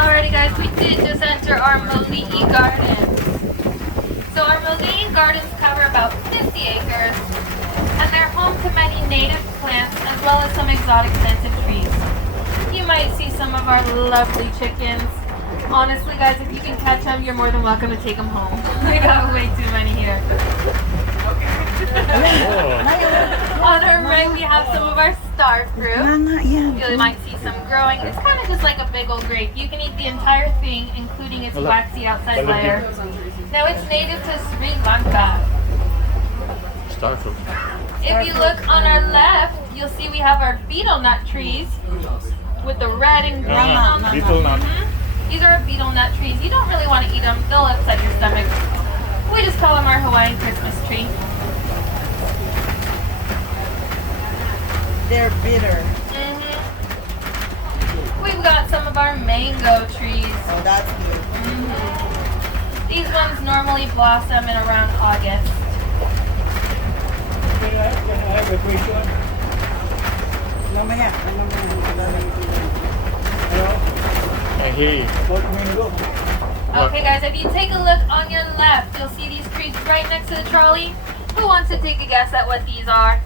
Alrighty guys, we did just enter our Mali'i Gardens. So our Mali'i Gardens cover about 50 acres and they're home to many native plants as well as some exotic plants and trees. You might see some of our lovely chickens. Honestly guys, if you can catch them, you're more than welcome to take them home. We got way too many here. On our right we have some of our star fruit. You might see some growing. It's kind of just like a big old grape. You can eat the entire thing, including its waxy outside layer. Now it's native to Sri Lanka. Star fruit. If you look on our left, you'll see we have our beetle nut trees with the red and green on them. Beetle nut. These are our beetle nut trees. You don't really want to eat them. They'll upset your stomach. We just call them our Hawaiian Christmas tree. They're bitter. We've got some of our mango trees. Oh, that's good. These ones normally blossom in around August. Can I have a question? Mamaya. Hey. Okay guys, if you take a look on your left, you'll see these trees right next to the trolley. Who wants to take a guess at what these are?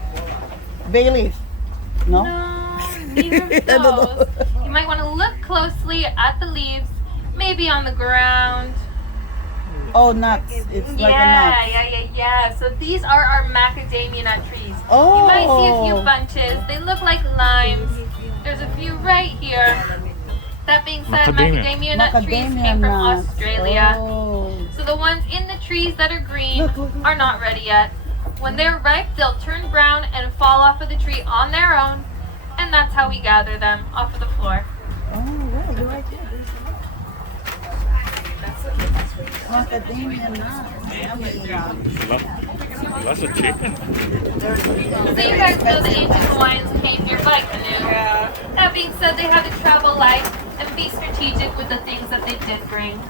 Bay leaf. No? No, these are those. You might want to look closely at the leaves, maybe on the ground. Oh, nuts. It's like a nut. Yeah. So these are our macadamia nut trees. Oh. You might see a few bunches. They look like limes. There's a few right here. That being said, macadamia nut trees came from Australia. Oh. So the ones in the trees that are green are not ready yet. When they're ripe, they'll turn brown and fall off of the tree on their own. And that's how we gather them off of the floor. Oh, right. You're right there. Macadamia nuts. That's a chicken. So you guys know the ancient Hawaiians came here by canoe. That being said, they had to travel light and be strategic with the things that they did bring.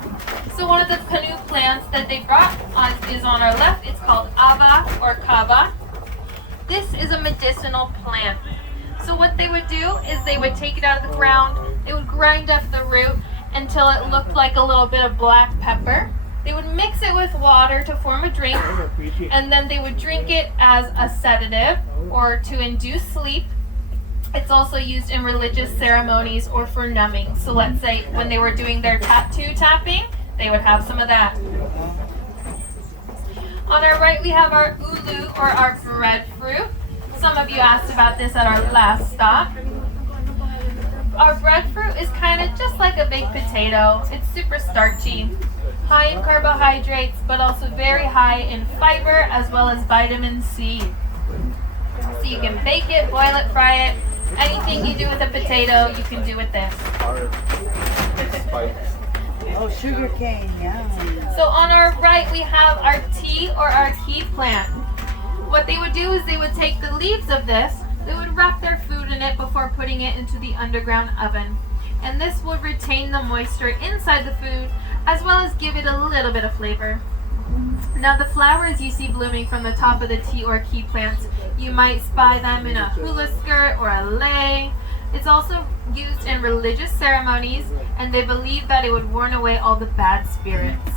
So one of the canoe plants that they brought is on our left. It's called ava or kava. This is a medicinal plant. So what they would do is they would take it out of the ground. They would grind up the root until it looked like a little bit of black pepper. They would mix it with water to form a drink, and then they would drink it as a sedative or to induce sleep. It's also used in religious ceremonies or for numbing. So let's say when they were doing their tattoo tapping, they would have some of that. On our right, we have our ulu or our breadfruit. Some of you asked about this at our last stop. Our breadfruit is kind of just like a baked potato. It's super starchy, high in carbohydrates, but also very high in fiber as well as vitamin C. So you can bake it, boil it, fry it. Anything you do with a potato, you can do with this. Oh, sugar cane, yeah. So on our right, we have our tea or our key plant. What they would do is they would take the leaves of this, they would wrap their food in it before putting it into the underground oven. And this would retain the moisture inside the food as well as give it a little bit of flavor. Now the flowers you see blooming from the top of the tea or key plants, you might spy them in a hula skirt or a lei. It's also used in religious ceremonies and they believe that it would warn away all the bad spirits.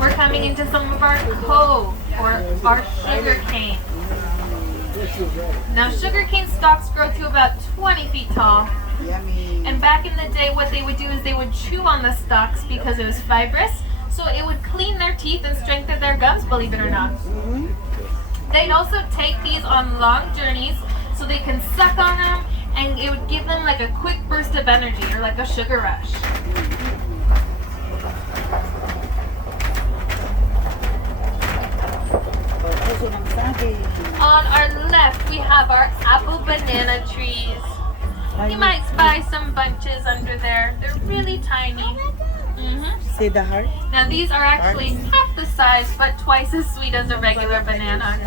We're coming into some of our cove or our sugar cane. Now sugar cane stalks grow to about 20 feet tall. Yummy. And back in the day what they would do is they would chew on the stalks because it was fibrous. So it would clean their teeth and strengthen their gums, believe it or not. They'd also take these on long journeys so they can suck on them and it would give them like a quick burst of energy or like a sugar rush. On our left, we have our apple banana trees. You might spy some bunches under there. They're really tiny. See the heart? Now these are actually half the size, but twice as sweet as a regular banana.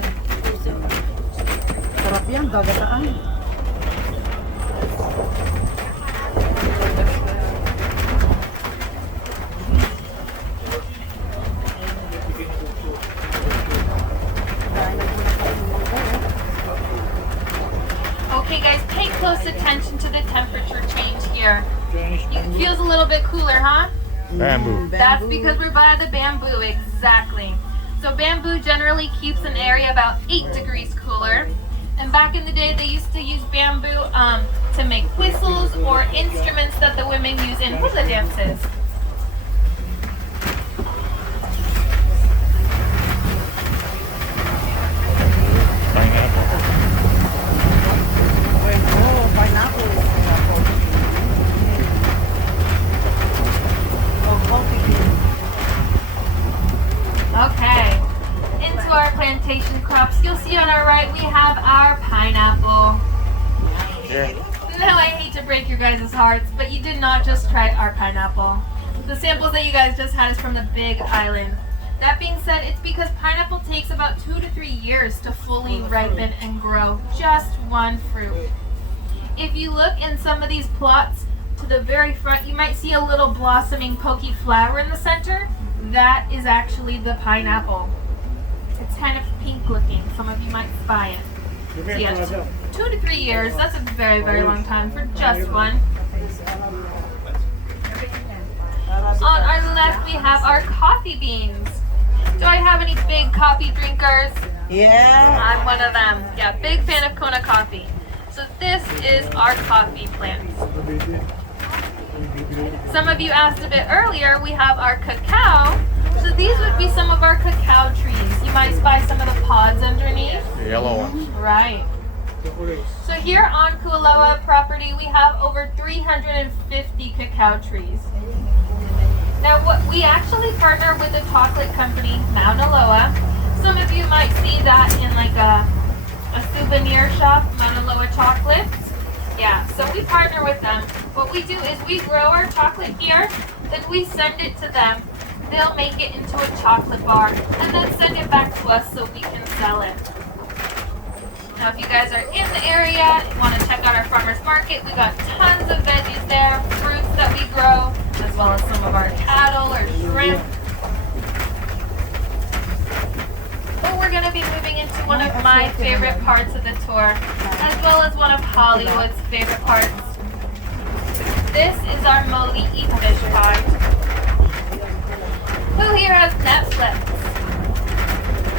Sarap yan, gagataan. Okay guys, pay close attention to the temperature change here. Chinese It feels a little bit cooler, huh? Bamboo. That's because we're by the bamboo, exactly. So bamboo generally keeps an area about 8 degrees cooler. And back in the day, they used to use bamboo to make whistles or instruments that the women use in hula dances. Pineapple. Oh, pineapple. Oh, coffee. Okay, into our plantation crops. You'll see on our right we have our pineapple. Yeah. Now I hate to break your guys' hearts, but you did not just try our pineapple. The samples that you guys just had is from the Big Island. That being said, it's because pineapple takes about 2 to 3 years to fully ripen and grow just one fruit. If you look in some of these plots to the very front, you might see a little blossoming pokey flower in the center. That is actually the pineapple. It's kind of pink looking. Some of you might spy it. So yes, 2 to 3 years. That's a very, very long time for just one. On our left, we have our coffee beans. Do I have any big coffee drinkers? Yeah. I'm one of them. Yeah, big fan of Kona coffee. So this is our coffee plants. Some of you asked a bit earlier, we have our cacao. So these would be some of our cacao trees. You might spy some of the pods underneath. The yellow ones. Right. So here on Kualoa property, we have over 350 cacao trees. Now, what we actually partner with a chocolate company, Mauna Loa. Some of you might see that in like a souvenir shop, Mauna Loa chocolates. Yeah, so we partner with them. What we do is we grow our chocolate here, then we send it to them. They'll make it into a chocolate bar and then send it back to us so we can sell it. Now, if you guys are in the area and want to check out our farmers market, we got tons of veggies there, fruits that we grow, as well as some of our cattle or shrimp. But we're going to be moving into one of my favorite parts of the tour, as well as one of Hollywood's favorite parts. This is our Moli'i fish pond. Who here has Netflix?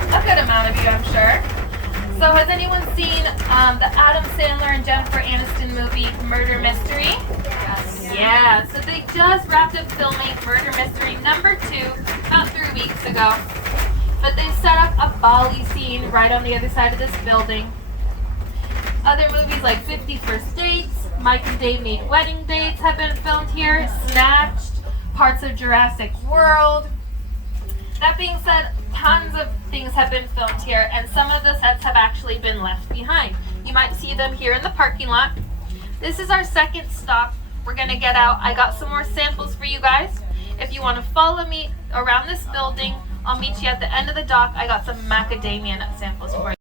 A good amount of you, I'm sure. So has anyone seen the Adam Sandler and Jennifer Aniston movie Murder Mystery? Yes. Yeah, so they just wrapped up filming Murder Mystery number 2 about 3 weeks ago. But they set up a Bali scene right on the other side of this building. Other movies like 50 First Dates, Mike and Dave Need Wedding Dates have been filmed here, Snatched, parts of Jurassic World. That being said, tons of things have been filmed here, and some of the sets have actually been left behind. You might see them here in the parking lot. This is our second stop. We're going to get out. I got some more samples for you guys. If you want to follow me around this building, I'll meet you at the end of the dock. I got some macadamia nut samples for you.